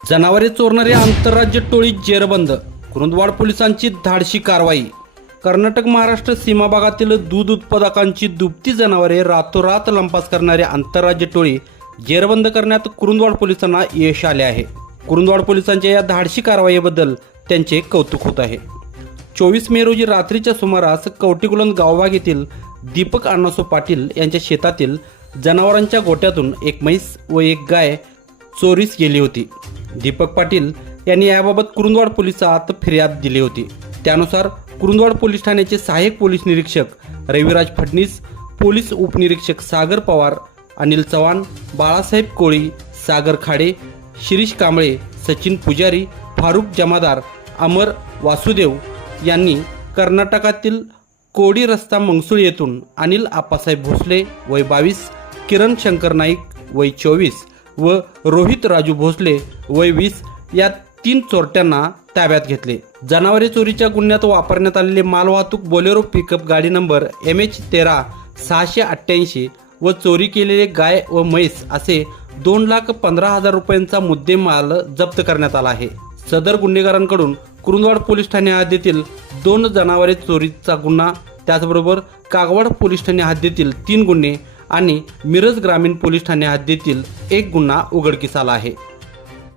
जनावरे चोरणारी आंतरराज्य टोळी जेरबंद. कुरुंदवाड पोलिसांची धाडशी कारवाई. कर्नाटक महाराष्ट्र सीमा भागातील दूध उत्पादकांची दुभती जनावरे रातोरात लंपास करणारी आंतरराज्य टोळी जेरबंद करण्यात कुरुंदवाड पोलिसांना यश आले आहे. कुरुंदवाड पोलिसांच्या या धाडशी कारवाईबद्दल त्यांचे कौतुक होत आहे. चोवीस मे रोजी रात्रीच्या सुमारास कवटीकुलंद गावभाग येथील दीपक अण्णासो पाटील यांच्या शेतातील जनावरांच्या गोट्यातून एक म्हैस व एक गाय चोरीस गेली होती. दीपक पाटील यांनी याबाबत कुरुंदवाड पोलिसात फिर्याद दिली होती. त्यानुसार कुरुंदवाड पोलीस ठाण्याचे सहाय्यक पोलीस निरीक्षक रविराज फडणीस पोलीस उपनिरीक्षक सागर पवार अनिल चव्हाण बाळासाहेब कोळी सागर खाडे शिरीष कांबळे सचिन पुजारी फारुख जमादार अमर वासुदेव यांनी कर्नाटकातील कोडी रस्ता मंगसूळ येथून अनिल आप्पासाहेब भोसले वय बावीस किरण शंकर नाईक वय चोवीस व रोहित राजू भोसले वय वीस या तीन चोरट्यांना ताब्यात घेतले. जनावरे चोरीच्या गुन्ह्यात वापरण्यात आलेले मालवाहतूक बोलेरो पिकअप गाडी नंबर एम एच तेरा सहाशे अठ्ठ्याऐंशी व चोरी केलेले गाय व म्हैस असे दोन लाख पंधरा हजार रुपयांचा मुद्देमाल जप्त करण्यात आला आहे. सदर गुन्हेगारांकडून कुरुंदवाड पोलीस ठाणे हद्दीतील दोन जनावरे चोरीचा गुन्हा त्याचबरोबर कागवाड पोलीस ठाणे हद्दीतील तीन गुन्हे आणि मिरज ग्रामीण पोलीस ठाणे हद्दीतील एक गुन्हा उघडकीस आला आहे.